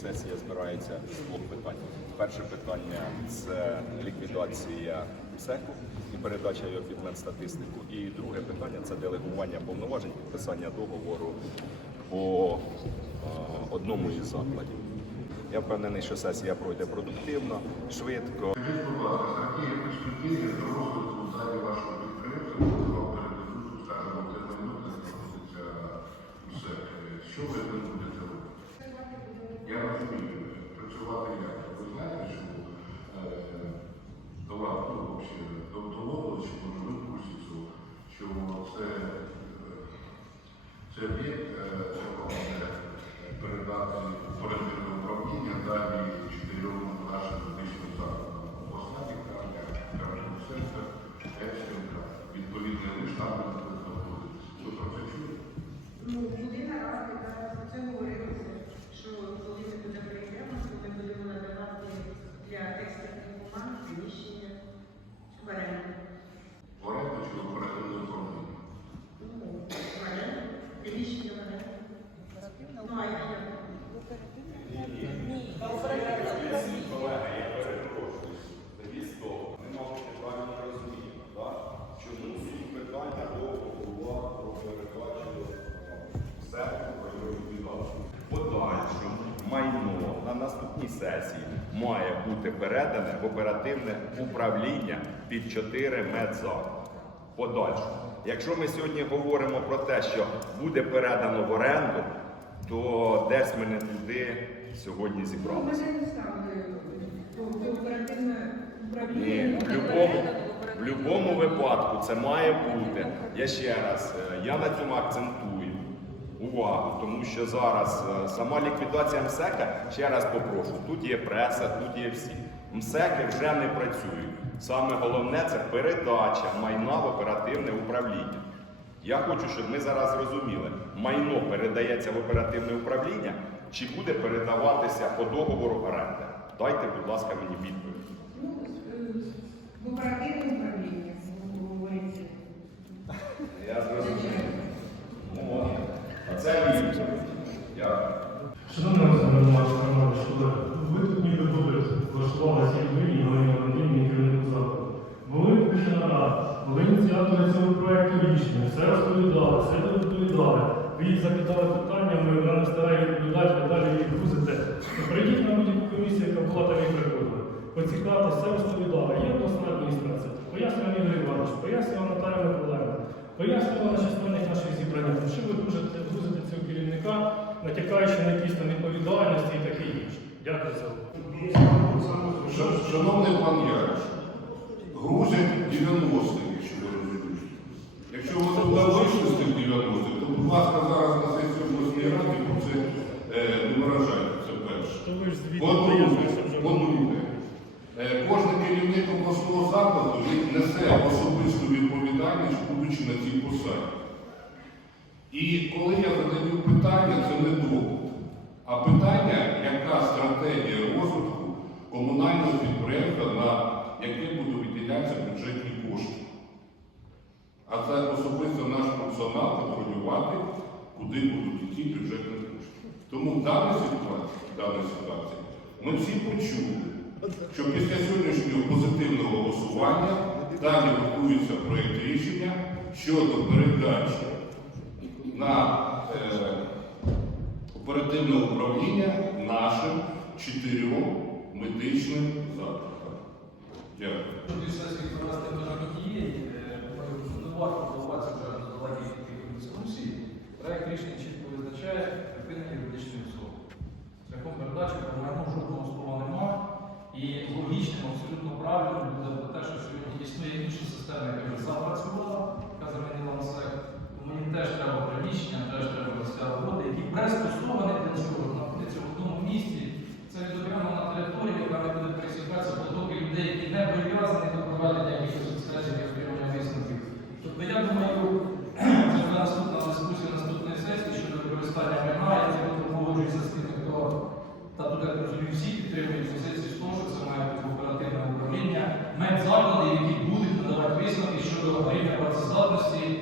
сесія збирається з двох питань. Перше питання це ліквідація МСЕКу і передача його під Менстатистику. І друге питання це делегування повноважень, підписання договору по е, одному із закладів. Я впевнений, що сесія пройде продуктивно, швидко. Скажіть, будь ласка, в якій перспективі до розвитку залі вашого підприємства, можливо, передадуть, скажімо, це майно, де знаходиться все. Що ви з ним будете робити? Я розумію, працювати як? Ви знаєте, що е, до вас, ну, взагалі, до, доводилось, що може ви в курсі цього, що це, е, це об'єкт, е, пропонує передати в оперативне управління далі чотирьом нашим медичним закладам. Обласна лікарня, кардіоцентр, Епсінка, відповідний лист там буде знаходитися. Ви про це чуєте? Ну, куди наразі зараз про це говорилося, що коли ми туди прийдемо, то ми будемо надавати для експертних команд приміщення в оренду. В оренду чи в оперативне управління? Ну, в оренду, приміщення в оренду. Ну, а я як? Колеги, я перепрошую. Звісно, ми, мабуть, неправильно розуміємо, так? чому суть питання довго була про передачу все про його ліквідацію. Подальшому майно на наступній сесії має бути передане в оперативне управління під 4 медзаклади. Подальшому. Якщо ми сьогодні говоримо про те, що буде передано в оренду, то десь ми не туди сьогодні зібралися. Ні, в будь-якому в будь-якому випадку це має бути. Я ще раз, е, я на цьому акцентую увагу, тому що зараз е, сама ліквідація МСЕКа, ще раз попрошу, тут є преса, тут є всі. МСЕКи вже не працюють. Саме головне це передача майна в оперативне управління. Я хочу, щоб ми зараз зрозуміли, майно передається в оперативне управління чи буде передаватися по договору оренди. Дайте, будь ласка, мені відповідь. Ну, е, в оперативне управління, говориться. Я зрозумів. Ну, а це відповідь. Дякую. Шановний Олександр Романович, ви тут ніби були, влаштувалися і ви, і Галина Вадимівна, і керівник закладу. Були після нарад, були ініціатори цього проєкту рішення, все розповідали, все доповідали. Ви їх закидали питаннями, вона не старає відповідати, ви далі їх грузите. Ну, Прийдіть на будь-яку комісію, яка була там і приходила. Поцікавте, все розповідала. Є обласна адміністрація. Пояснював Ігор Іванович, пояснював Наталя Миколаївна. Пояснювала на численних наших зібраннях, ну, що ви грузите, грузите цього керівника, натякаючи на якісь там відповідальності і таке інше. Дякую за увагу. Шановний пан Яриш, грузять 90-х, якщо ви розумієте. Якщо ви туди вийшли з тих 90-х, то, будь ласка, зараз на сесії обласної ради про це е, не виражайте, це перше. По-друге, е, кожен керівник обласного закладу він несе особисту відповідальність, будучи на цій посаді. І коли я задаю питання, це не допит, а питання, яка стратегія розвитку комунального підприємства, на яке будуть виділятися бюджетні кошти. А це особисто наш функціонал контролювати, куди будуть йти бюджетні кошти. Тому в даній ситуації, в даній ситуації ми всі почули, що після сьогоднішнього позитивного голосування далі готується проєкт рішення щодо передачі на е, оперативне управління нашим чотирьом медичним закладам. Дякую. Проект рішення чітко питання є, е, думаю, що не варто вдаватися вже на заваді таких дискусій. Проект рішення чітко визначає припинення юридичної особи. Шляхом передачі про майно жодного слова нема. І логічним, абсолютно правильним буде про те, що сьогодні існує інша система, яка вже запрацювала, яка замінила МСЕК. Тому їм теж треба приміщення, теж треба міська робота, які пристосовані для цього, знаходяться в одному місці. Це відокремлена територія, яка не буде пересікатися потоки людей, які не прив'язані до проведення якихось експресів і отримання висновків. Тобто я думаю, це буде наступна дискусія наступної сесії щодо майна. Я тут погоджуюся з тим, хто та тут я розумію, всі підтримують позицію з того, що це має бути оперативне управління, медзаклади, які будуть надавати висновки щодо рівня працездатності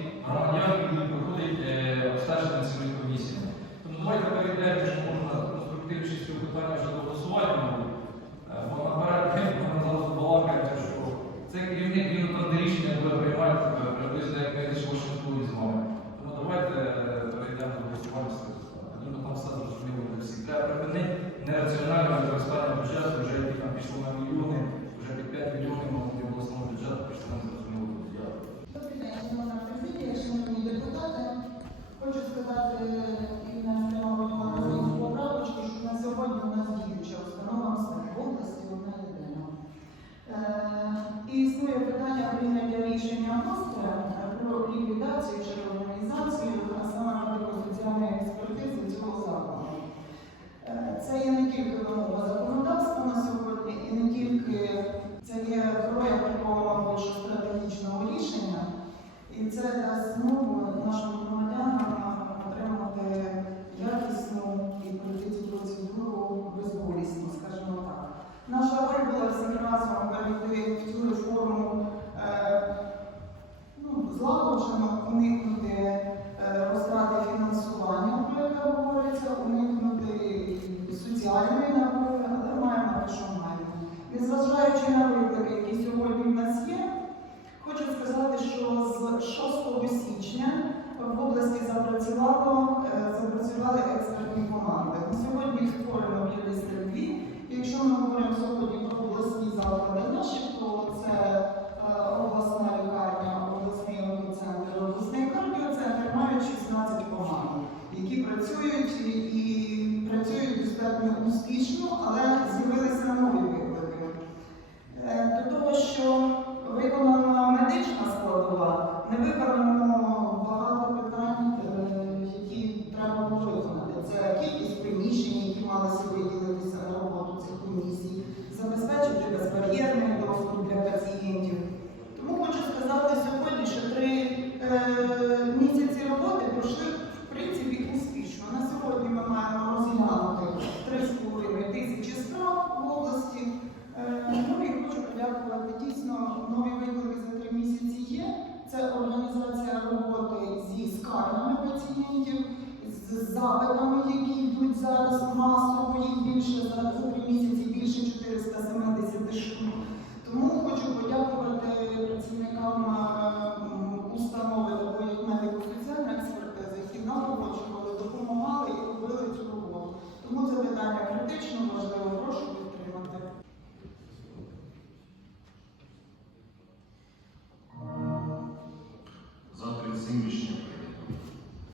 розкладено бюджет в бюджеті там пішло на мільйони. працювали експертні команди. На сьогодні створено 52. І якщо ми говоримо сьогодні про обласні заклади наші, то це е, обласна лікарня, обласний онкоцентр, обласний кардіоцентр мають 16 команд, які працюють і працюють достатньо успішно, але з'явилися нові.